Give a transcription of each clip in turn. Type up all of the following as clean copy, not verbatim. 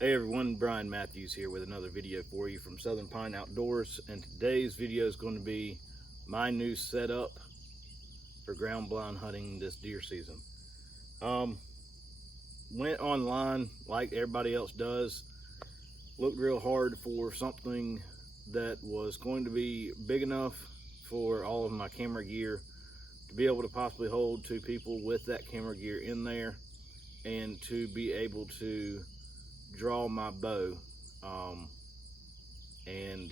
Hey everyone, Brian Mathews here with another video for you from Southern Pine Outdoors, and today's video is going to be my new setup for ground blind hunting this deer season. Went online like everybody else does, looked real hard for something that was going to be big enough for all of my camera gear to be able to possibly hold two people with that camera gear in there, and to be able to draw my bow. And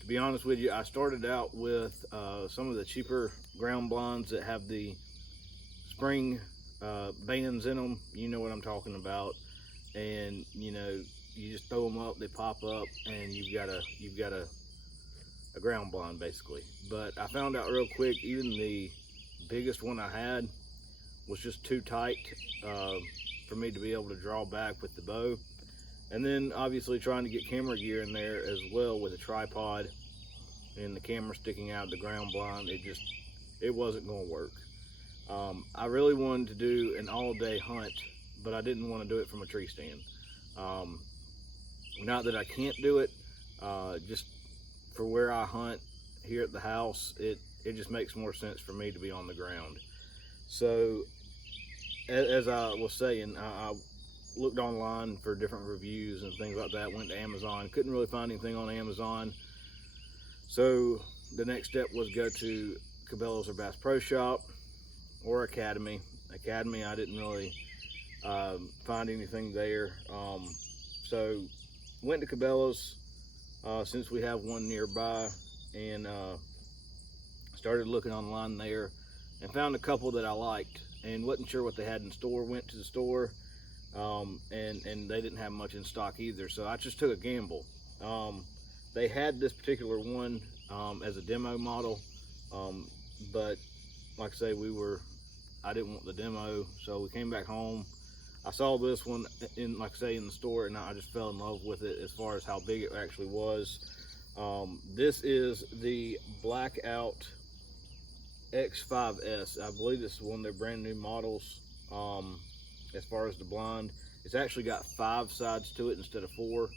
to be honest with you, I started out with some of the cheaper ground blinds that have the spring bands in them. You know what I'm talking about. And you know, you just throw them up, they pop up, and you've got a ground blind basically. But I found out real quick, even the biggest one I had was just too tight for me to be able to draw back with the bow. And then obviously trying to get camera gear in there as well with a tripod and the camera sticking out of the ground blind, it wasn't going to work. I really wanted to do an all-day hunt, but I didn't want to do it from a tree stand. Not that I can't do it, just for where I hunt here at the house, it just makes more sense for me to be on the ground. So as I was saying, I looked online for different reviews and things like that, went to Amazon, couldn't really find anything on Amazon. So the next step was go to Cabela's or Bass Pro Shop or Academy. I didn't really find anything there. So went to Cabela's since we have one nearby, and started looking online there and found a couple that I liked and wasn't sure what they had in store. Went to the store, and they didn't have much in stock either, so I just took a gamble. They had this particular one as a demo model, but like I say, I didn't want the demo, so we came back home. I saw this one in, like I say, in the store, and I just fell in love with it as far as how big it actually was. This is the BlackOut X5S. I believe this is one of their brand new models. As far as the blind, it's actually got 5 sides to it instead of 4.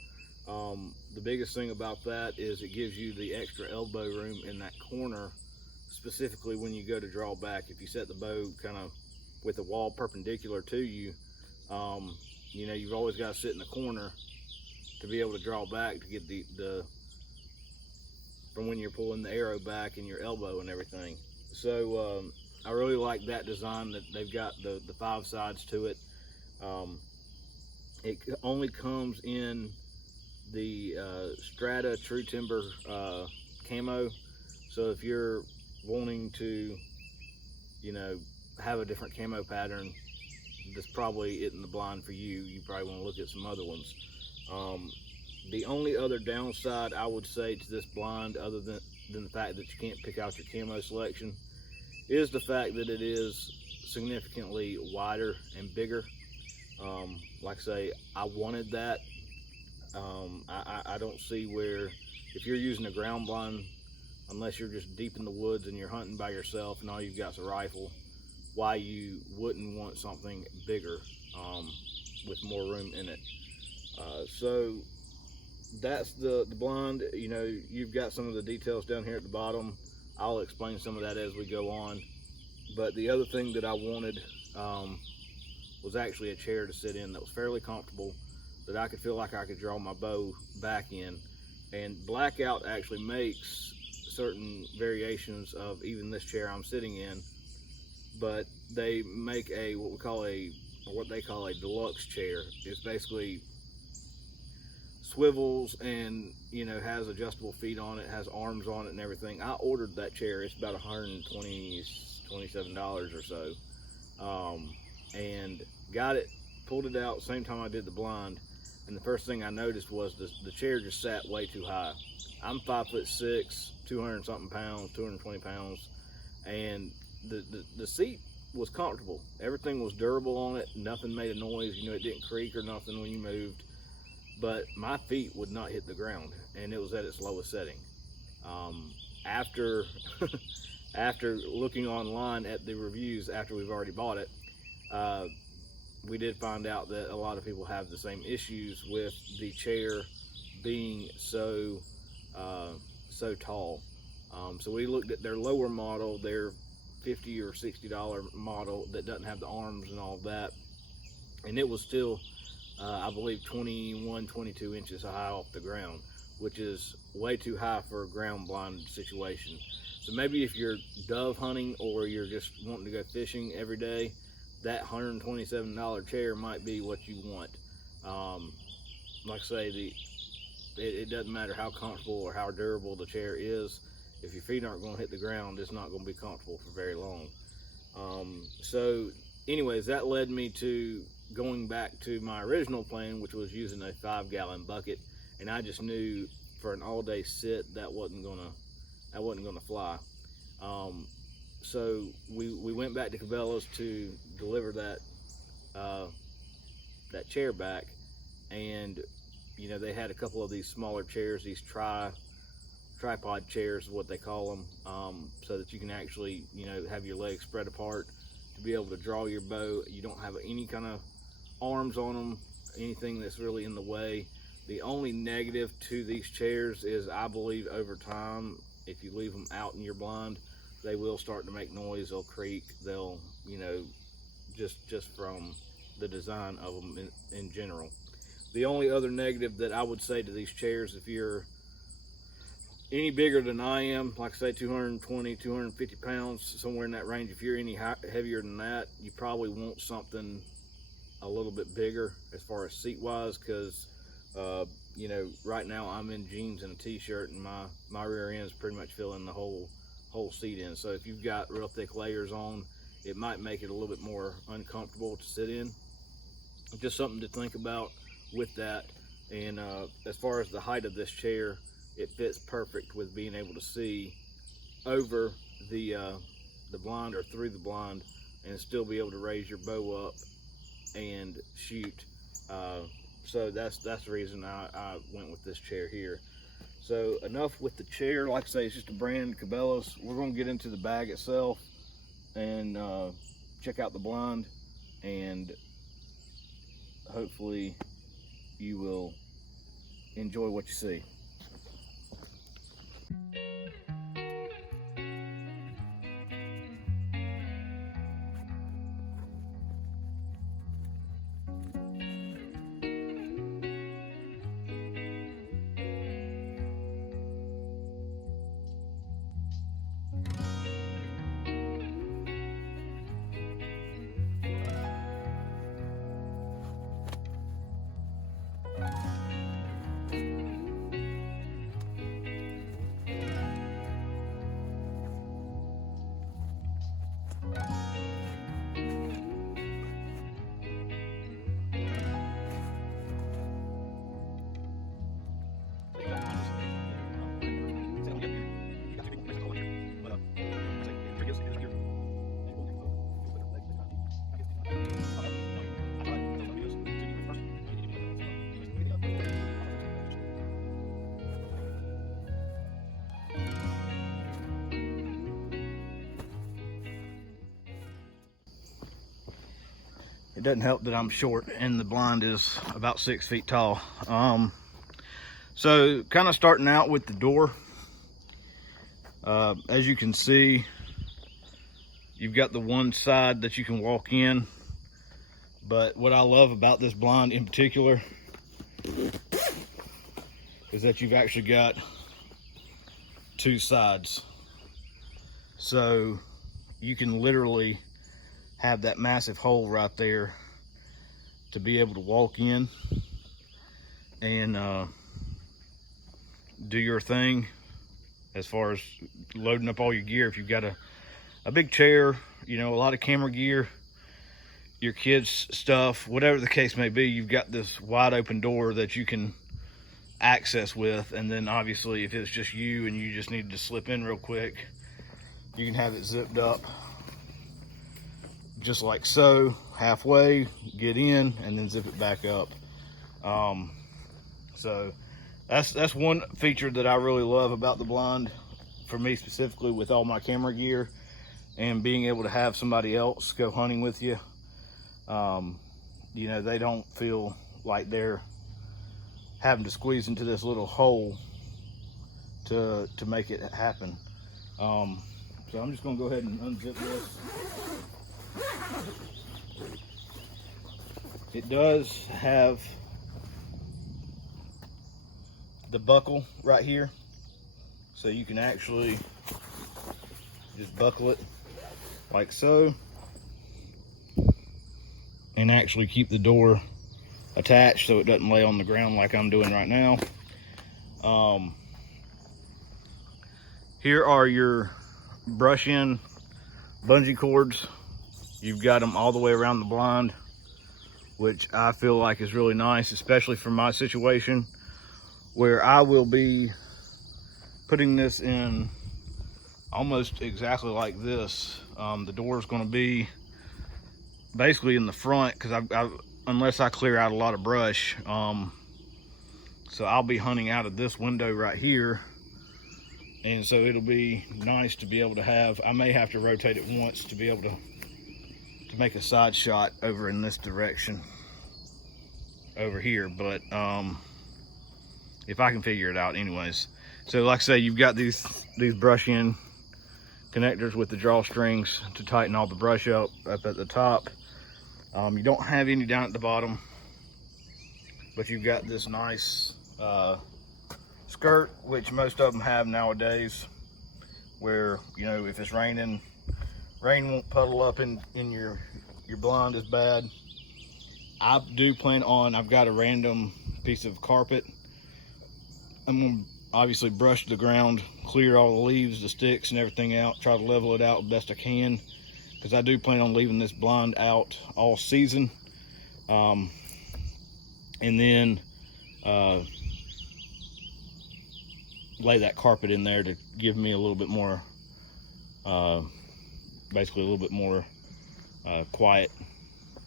The biggest thing about that is it gives you the extra elbow room in that corner, specifically when you go to draw back. If you set the bow kind of with the wall perpendicular to you, you know, you've always got to sit in the corner to be able to draw back to get the from when you're pulling the arrow back and your elbow and everything. So I really like that design, that they've got the 5 sides to it. It only comes in the Strata True Timber camo. So if you're wanting to, you know, have a different camo pattern, this probably isn't the blind for you. You probably want to look at some other ones. The only other downside I would say to this blind, other than the fact that you can't pick out your camo selection, is the fact that it is significantly wider and bigger. Like I say, I wanted that. I don't see where, if you're using a ground blind, unless you're just deep in the woods and you're hunting by yourself and all you've got is a rifle, why you wouldn't want something bigger with more room in it. So that's the blind. You know, you've got some of the details down here at the bottom. I'll explain some of that as we go on. But the other thing that I wanted was actually a chair to sit in that was fairly comfortable, that I could feel like I could draw my bow back in. And BlackOut actually makes certain variations of even this chair I'm sitting in, but they make what they call a deluxe chair. It's basically swivels and, you know, has adjustable feet on it, has arms on it and everything. I ordered that chair. It's about $127 or so, and got it, pulled it out same time I did the blind, and the first thing I noticed was the chair just sat way too high. I'm 5'6", 200 something pounds, 220 pounds, and the seat was comfortable. Everything was durable on it. Nothing made a noise. You know, it didn't creak or nothing when you moved. But my feet would not hit the ground, and it was at its lowest setting. After after looking online at the reviews after we've already bought it, we did find out that a lot of people have the same issues with the chair being so tall. So we looked at their lower model, their $50 or $60 model that doesn't have the arms and all of that, and it was still I believe 21, 22 inches high off the ground, which is way too high for a ground blind situation. So maybe if you're dove hunting or you're just wanting to go fishing every day, that $127 chair might be what you want. Like I say, it doesn't matter how comfortable or how durable the chair is. If your feet aren't going to hit the ground, it's not going to be comfortable for very long. So anyways, that led me to going back to my original plan, which was using a 5-gallon bucket, and I just knew for an all-day sit that wasn't gonna fly. So we went back to Cabela's to deliver that chair back, and you know, they had a couple of these smaller chairs, these tripod chairs is what they call them, so that you can actually, you know, have your legs spread apart to be able to draw your bow. You don't have any kind of arms on them, anything that's really in the way. The only negative to these chairs is, I believe, over time, if you leave them out in your blind, they will start to make noise, they'll creak, they'll, you know, just from the design of them in general. The only other negative that I would say to these chairs, if you're any bigger than I am, like I say, 220, 250 pounds, somewhere in that range, if you're any heavier than that, you probably want something a little bit bigger as far as seat wise, because you know, right now I'm in jeans and a t-shirt, and my rear end is pretty much filling the whole seat in. So if you've got real thick layers on, it might make it a little bit more uncomfortable to sit in. Just something to think about with that. And as far as the height of this chair, it fits perfect with being able to see over the blind or through the blind, and still be able to raise your bow up and shoot. So that's the reason I went with this chair here. So enough with the chair. Like I say, it's just a brand, Cabela's. We're going to get into the bag itself and check out the blind, and hopefully you will enjoy what you see. It doesn't help that I'm short and the blind is about 6 feet tall. So kind of starting out with the door. As you can see, you've got the one side that you can walk in, but what I love about this blind in particular is that you've actually got two sides. So you can literally have that massive hole right there to be able to walk in and do your thing as far as loading up all your gear. If you've got a big chair, you know, a lot of camera gear, your kids' stuff, whatever the case may be, you've got this wide open door that you can access with. And then obviously if it's just you and you just need to slip in real quick, you can have it zipped up just like so, halfway, get in, and then zip it back up. So that's one feature that I really love about the blind, for me specifically, with all my camera gear and being able to have somebody else go hunting with you. you know, they don't feel like they're having to squeeze into this little hole to make it happen. So I'm just gonna go ahead and unzip this. It does have the buckle right here, so you can actually just buckle it like so and actually keep the door attached so it doesn't lay on the ground like I'm doing right now. Here are your brush in bungee cords. You've got them all the way around the blind, which I feel like is really nice, especially for my situation where I will be putting this in almost exactly like this. The door is going to be basically in the front because unless I clear out a lot of brush, so I'll be hunting out of this window right here, and so it'll be nice to be able to have, I may have to rotate it once to be able to make a side shot over in this direction over here, but if I can figure it out anyways. So like I say, you've got these brush in connectors with the drawstrings to tighten all the brush up at the top. You don't have any down at the bottom, but you've got this nice skirt, which most of them have nowadays, where, you know, if it's raining, rain won't puddle up in your blind as bad. I do plan on, I've got a random piece of carpet. I'm gonna obviously brush the ground, clear all the leaves, the sticks and everything out, try to level it out best I can, because I do plan on leaving this blind out all season. And then lay that carpet in there to give me a little bit more, basically a little bit more quiet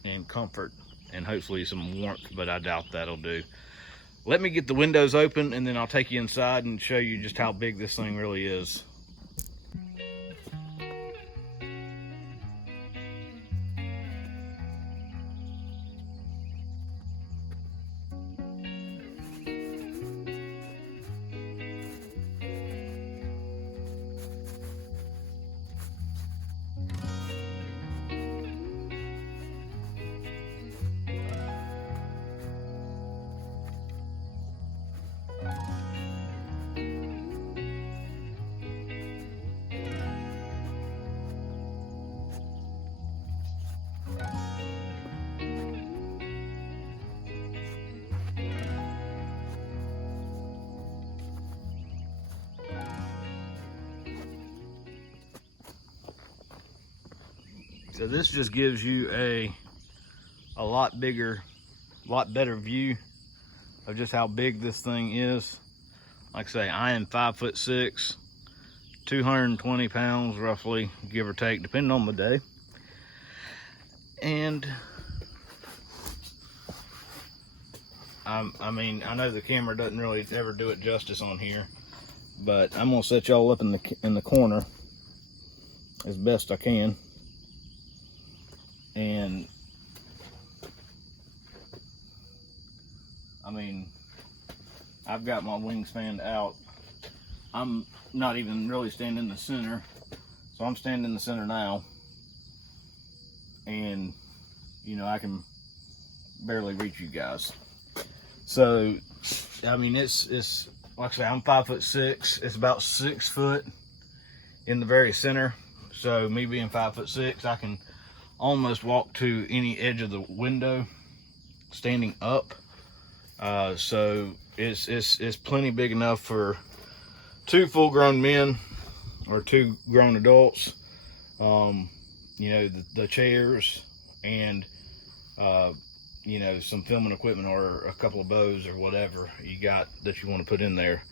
and comfort, and hopefully some warmth, but I doubt that'll do. Let me get the windows open and then I'll take you inside and show you just how big this thing really is. So this just gives you a lot bigger, lot better view of just how big this thing is. Like I say, I am 5'6", 220 pounds roughly, give or take, depending on the day. And I mean, I know the camera doesn't really ever do it justice on here, but I'm gonna set y'all up in the corner as best I can. And I mean, I've got my wingspan out. I'm not even really standing in the center, so I'm standing in the center now, and you know, I can barely reach you guys. So I mean, it's like I say, I'm 5'6". It's about 6 foot in the very center. So me being 5'6", I can almost walk to any edge of the window standing up. So it's plenty big enough for 2 full-grown men or 2 grown adults. You know, the chairs and you know, some filming equipment or a couple of bows or whatever you got that you want to put in there.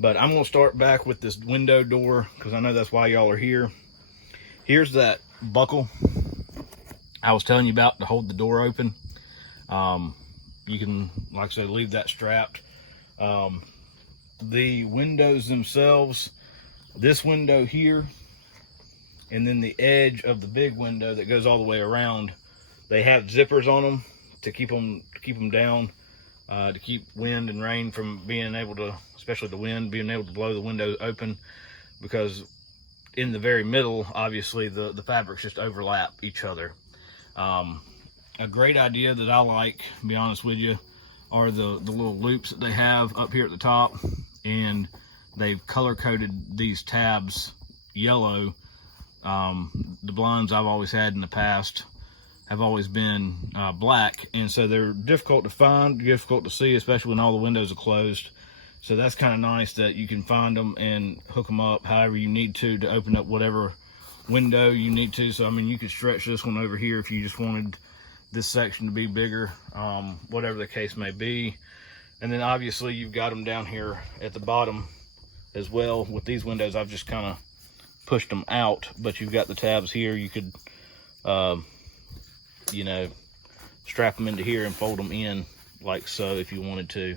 But I'm gonna start back with this window door because I know that's why y'all are here. Here's that buckle I was telling you about to hold the door open. You can, like I said, leave that strapped. The windows themselves, this window here, and then the edge of the big window that goes all the way around, they have zippers on them to keep them down, to keep wind and rain from being able to, especially the wind, being able to blow the windows open, because in the very middle, obviously the fabrics just overlap each other. A great idea that I like, to be honest with you, are the little loops that they have up here at the top, and they've color coded these tabs yellow. The blinds I've always had in the past have always been black, and so they're difficult to find, difficult to see, especially when all the windows are closed. So that's kind of nice that you can find them and hook them up however you need to open up whatever window you need to. So I mean, you could stretch this one over here if you just wanted this section to be bigger, whatever the case may be. And then obviously you've got them down here at the bottom as well. With these windows, I've just kind of pushed them out, but you've got the tabs here. You could you know, strap them into here and fold them in like so if you wanted to.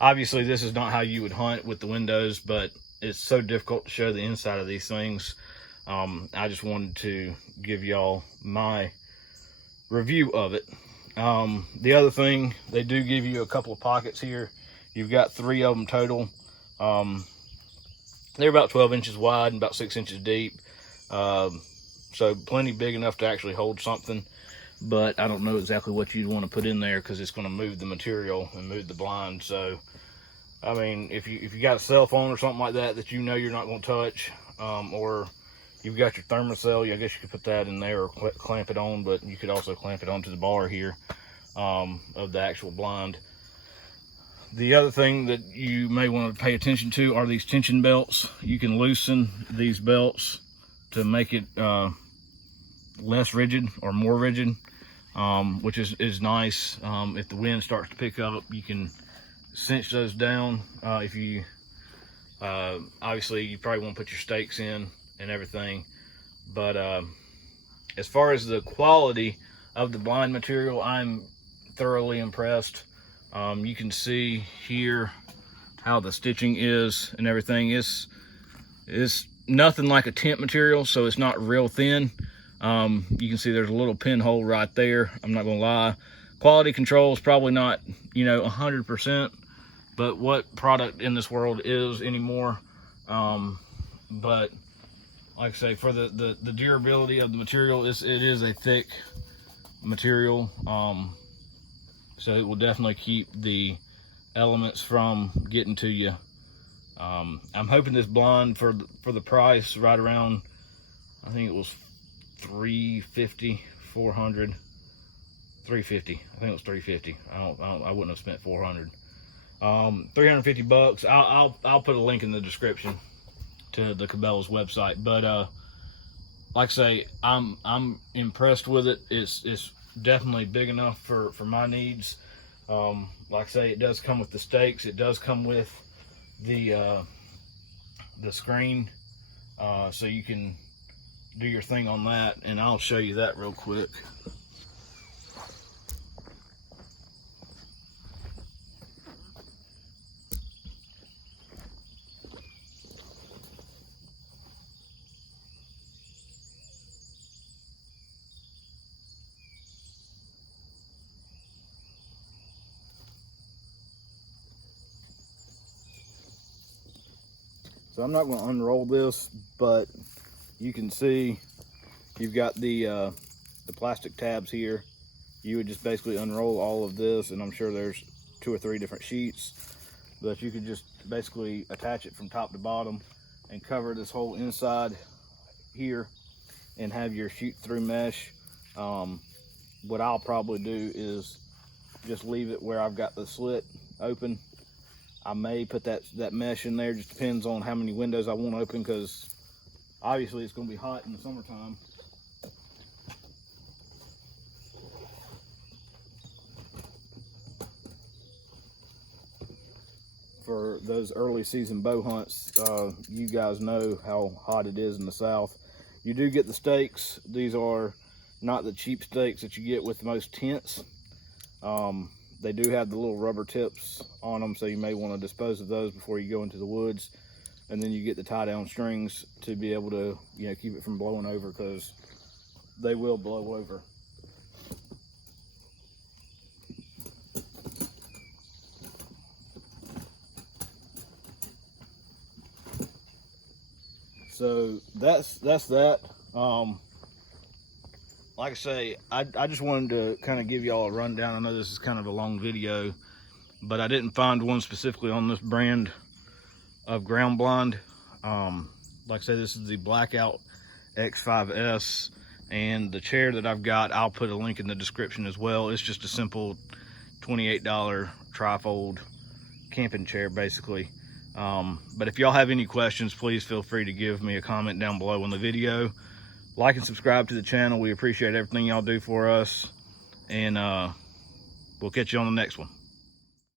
Obviously this is not how you would hunt with the windows, but it's so difficult to show the inside of these things. I just wanted to give y'all my review of it. The other thing, they do give you a couple of pockets here. You've got 3 of them total. They're about 12 inches wide and about 6 inches deep, so plenty big enough to actually hold something. But I don't know exactly what you'd want to put in there, because it's going to move the material and move the blind. So I mean, if you got a cell phone or something like that you know you're not going to touch, or you've got your thermocell, I guess you could put that in there or clamp it on, but you could also clamp it onto the bar here of the actual blind. The other thing that you may want to pay attention to are these tension belts. You can loosen these belts to make it less rigid or more rigid, which is nice. If the wind starts to pick up, you can cinch those down. If you obviously you probably want to put your stakes in and everything, but as far as the quality of the blind material, I'm thoroughly impressed. You can see here how the stitching is and everything. It's nothing like a tent material, so it's not real thin. You can see there's a little pinhole right there. I'm not gonna lie, quality control is probably not, you know, 100%, but what product in this world is anymore? But like I say, for the durability of the material, it is a thick material, so it will definitely keep the elements from getting to you. I'm hoping this blind for the price right around, I think it was $350, $400, $350. I think it was $350. I wouldn't have spent $400. $350. I'll put a link in the description to the Cabela's website. But like I say, I'm impressed with it. It's definitely big enough for my needs. Like I say, it does come with the stakes. It does come with the screen, so you can do your thing on that, and I'll show you that real quick. So I'm not going to unroll this, but you can see you've got the plastic tabs here. You would just basically unroll all of this, and I'm sure there's 2 or 3 different sheets, but you could just basically attach it from top to bottom and cover this whole inside here and have your shoot through mesh. What I'll probably do is just leave it where I've got the slit open. I may put that mesh in there, just depends on how many windows I want open, because obviously it's going to be hot in the summertime. For those early season bow hunts, you guys know how hot it is in the south. You do get the stakes. These are not the cheap stakes that you get with most tents. They do have the little rubber tips on them, so you may want to dispose of those before you go into the woods. And then you get the tie down strings to be able to, you know, keep it from blowing over, because they will blow over. So that's that. Like I say, I just wanted to kind of give y'all a rundown. I know this is kind of a long video, but I didn't find one specifically on this brand of ground blind. Like I say, this is the BlackOut X5S, and the chair that I've got, I'll put a link in the description as well. It's just a simple $28 trifold camping chair basically. But if y'all have any questions, please feel free to give me a comment down below on the video. Like and subscribe to the channel. We appreciate everything y'all do for us, and we'll catch you on the next one.